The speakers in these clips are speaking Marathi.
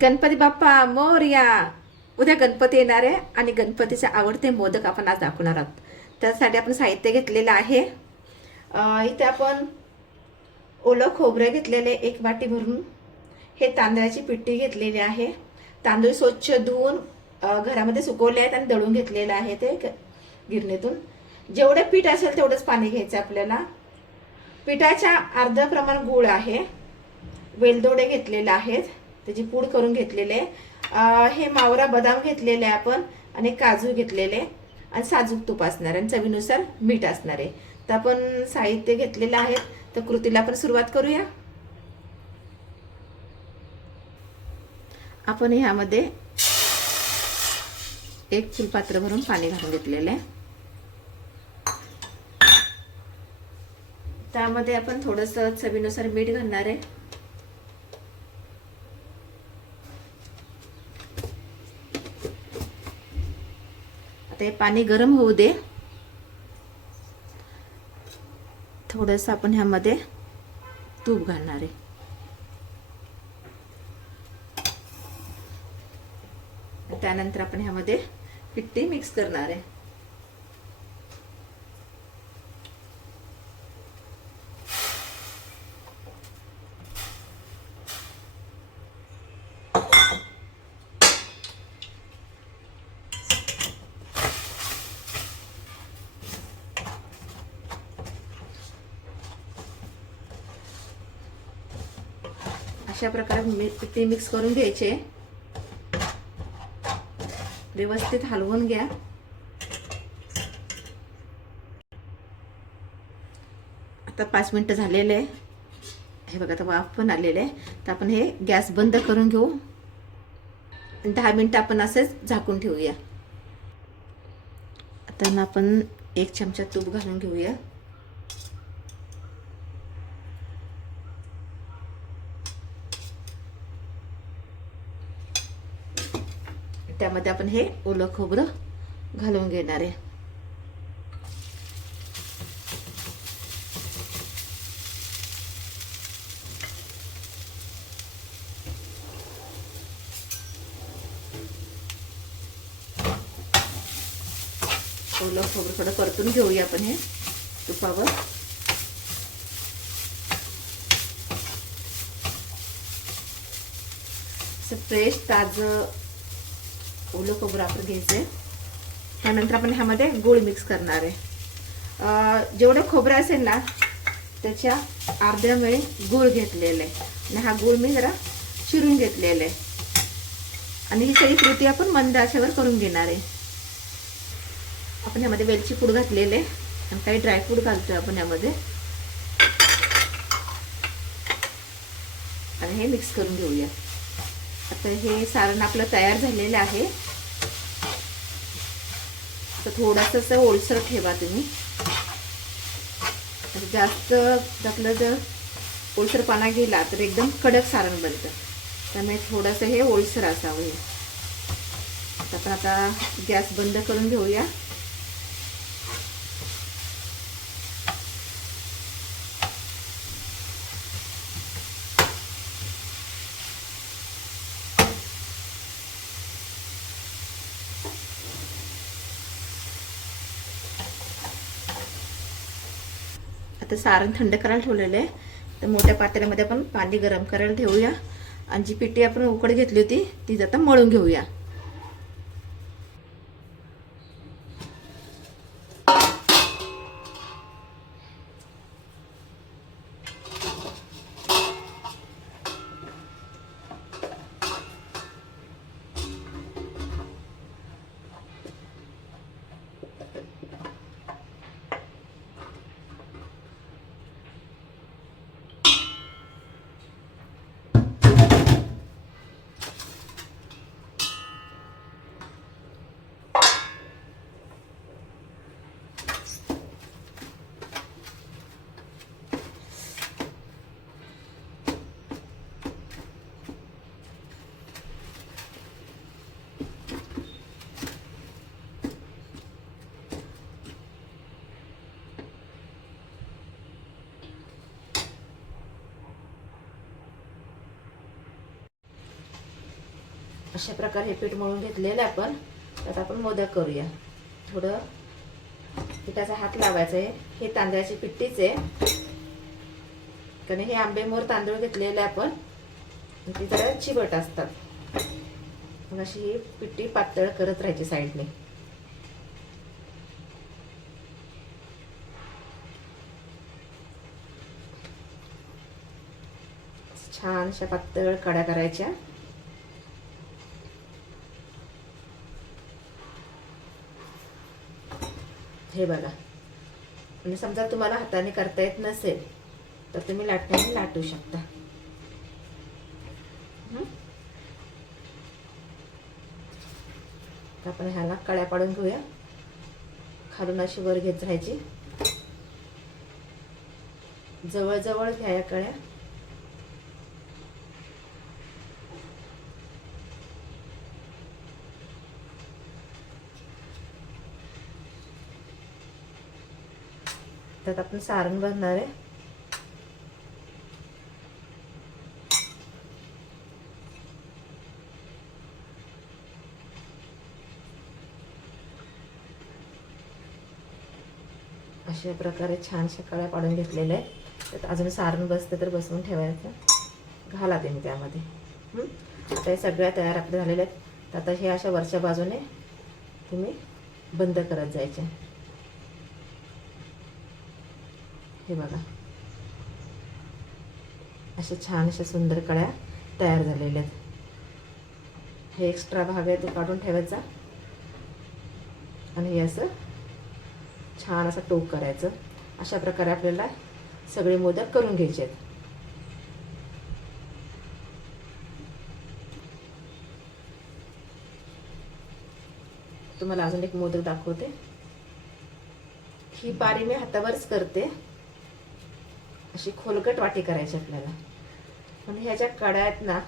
गणपती बाप्पा मोर्या. उद्या गणपती येणार आहे आणि गणपतीचे आवडते मोदक आपण आज दाखवणार आहोत. त्यासाठी आपण साहित्य घेतलेलं आहे. इथे आपण ओलं खोबरं घेतलेले एक वाटी भरून. हे तांदळाची पिट्टी घेतलेली आहे. तांदूळ स्वच्छ धुवून घरामध्ये सुकवले आहेत आणि दळून घेतलेलं आहे ते गिरणीतून. जेवढं पीठ असेल तेवढंच पाणी घ्यायचं आपल्याला. पिठाच्या अर्ध प्रमाण गूळ आहे. वेलदोडे घेतलेले आहेत. त्याची पूड करून घेतलेले हे मावरा बदाम घेतलेले आहे आपण आणि काजू घेतलेले आणि साजूक तूप असणार आणि चवीनुसार मीठ असणार आहे. तर आपण साहित्य घेतलेलं आहे. तर कृतीला आपण सुरुवात करूया. आपण ह्यामध्ये एक फुलपात्र भरून पाणी घालून घेतलेलं आहे. त्यामध्ये आपण थोडंसं चवीनुसार मीठ घालणार आहे. आता हे पाणी गरम होऊ दे. थोडंसं आपण ह्यामध्ये तूप घालणार आहे. त्यानंतर आपण ह्यामध्ये पिट्टी मिक्स करणार आहे. अशा प्रकारे मी ते मिक्स करून घ्यायचे. व्यवस्थित हलवून घ्या. आता पाच मिनटं झालेले आहे. हे बघा आता वाफ पण आलेले आहे. तर आपण हे गॅस बंद करून घेऊ. आणि दहा मिनटं आपण असेच झाकून ठेवूया. आता आपण एक चमचा तूप घालून घेऊया. त्यामध्ये आपण हे ओलं खोबरं घालून घेणार आहे. ओलं खोबरं थोडं परतून घेऊया आपण हे तुपावर. फ्रेश ताजं ओलं खोबरं आपण घ्यायचं त्यानंतर आपण ह्यामध्ये गूळ मिक्स करणार आहे. जेवढं खोबरं असेल ना त्याच्या अर्ध्या वेळी गूळ घेतलेलं आहे. आणि हा गूळ मी जरा चिरून घेतलेला आहे. आणि ही सगळी कृती आपण मंद आशेवर करून घेणार आहे. आपण ह्यामध्ये वेलची पूड घातलेले आणि काही ड्रायफ्रूट घालतोय आपण यामध्ये आणि हे मिक्स करून घेऊया. आता हे सारण आपलं तयार झालेलं आहे. तर थोडंसं असं ओलसर ठेवा तुम्ही. जास्त आपलं जर ओलसरपणा गेला तर एकदम कडक सारण बनतं. त्यामुळे थोडंसं हे ओलसर असावं हे. आपण आता गॅस बंद करून घेऊया. आता सारण थंड करायला ठेवलेलं आहे. तर मोठ्या पातेल्यामध्ये आपण पाणी गरम करायला ठेवूया. आणि जी पिठी आपण उकड घेतली होती ती आता मळून घेऊया. अशा प्रकारे हे पीठ मळून घेतलेलं आहे आपण. त्यात आपण मोदक करूया. थोडं पिठाचा हात लावायचा आहे. हे तांदळाची पिट्टीच आहे. कारण हे आंबेमोर तांदूळ घेतलेले आपण. ती जरा चिबट असतात. मग अशी ही पिट्टी पातळ करत राहायची साईडने. छान अशा पातळ कड्या करायच्या. हे बघा. आणि समजा तुम्हाला हाताने करता येत नसेल तर तुम्ही लाटण्याने लाटू शकता. तर आपण ह्याला कळ्या पाडून घेऊया. खालून अशी वर घेत राहायची. जवळजवळ घ्या या कळ्या त्यात आपण सारण भरणार आहे. अशा प्रकारे छानशा कळ्या पाडून घेतलेल्या आहेत. त्यात अजून सारण बसतं तर बसवून ठेवायचं. घाला ते मी त्यामध्ये. हं? आता हे सगळ्या तयार आपल्या झालेल्या आहेत. तर आता हे अशा वरच्या बाजूने तुम्ही बंद करत जायचे. हे बघा. अशा छान अशा सुंदर कळ्या तयार झालेल्या आहेत. हे एक्स्ट्रा भाग आहे तो काढून ठेवायचा. आणि हे असं छान असं टोक करायचं. अशा प्रकारे आपल्याला सगळे मोदक करून घ्यायचे आहेत. तुम्हाला अजून एक मोदक दाखवते. ही पारी मी हातावरच करते. अशी खोलकट वाटी करायची आपल्याला. पण ह्याच्या कड्या आहेत ना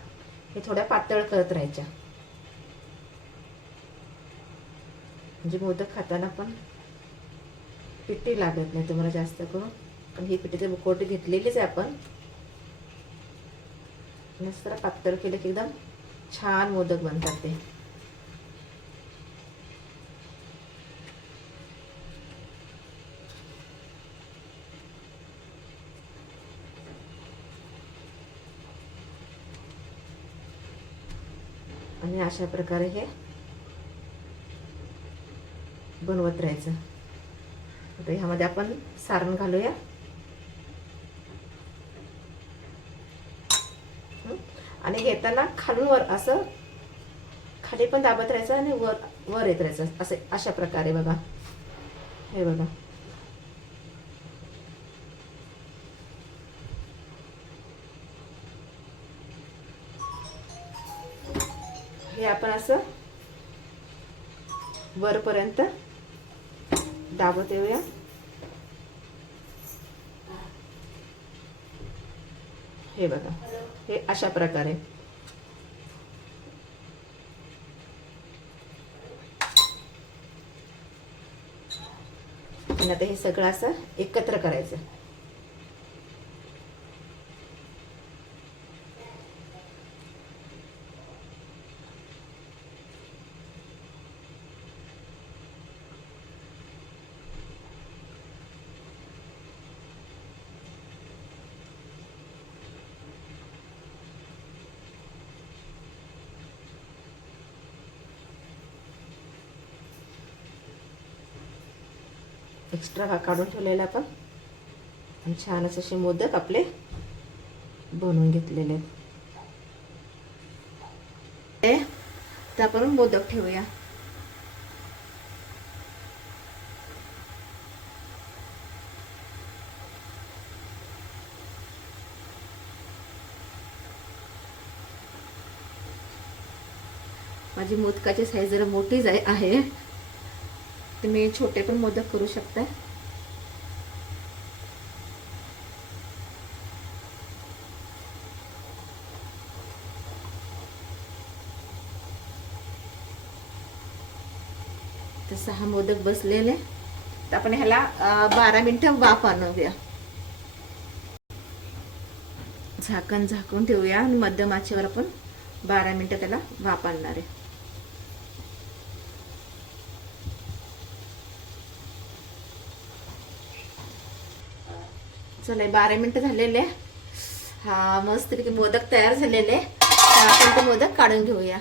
हे थोड्या पातळ करत राहायच्या. म्हणजे मोदक खाताना पण पिठी लागत नाही तुम्हाला जास्त करून. पण ही पिठी तर मुकोटी घेतलेलीच आहे आपण. मस्त पातळ केलं की एकदम छान मोदक बनतात ते. आणि अशा प्रकारे हे बनवत राहायचं. आता ह्यामध्ये आपण सारण घालूया. आणि घेताना खालून वर असं खाली पण दाबत राहायचं आणि वर वर येत राहायचं. असे अशा प्रकारे बघा. हे बघा. हे आपण असं वरपर्यंत दाबत येऊया. हे बघा हे अशा प्रकारे. आता हे सगळं असं एकत्र करायचं. एक्स्ट्रा काढून ठेवलेला आपण. आणि छानच असे मोदक आपले बनवून घेतलेले ए, तर आपण मोदक ठेवूया. माझी मोदकाची साईज जरा मोठीच आहे. तुम्ही छोटे पण मोदक करू शकता तर सहा मोदक बसलेले. तर आपण ह्याला बारा मिनटं वाफ आणूया. झाकण झाकून ठेवूया आणि मध्यम आचेवर आपण बारा मिनटं त्याला वाफ आणणार आहे. चला बारा मिनटं झालेले. हा मस्त मोदक तयार झालेले. आपण ते मोदक काढून घेऊया.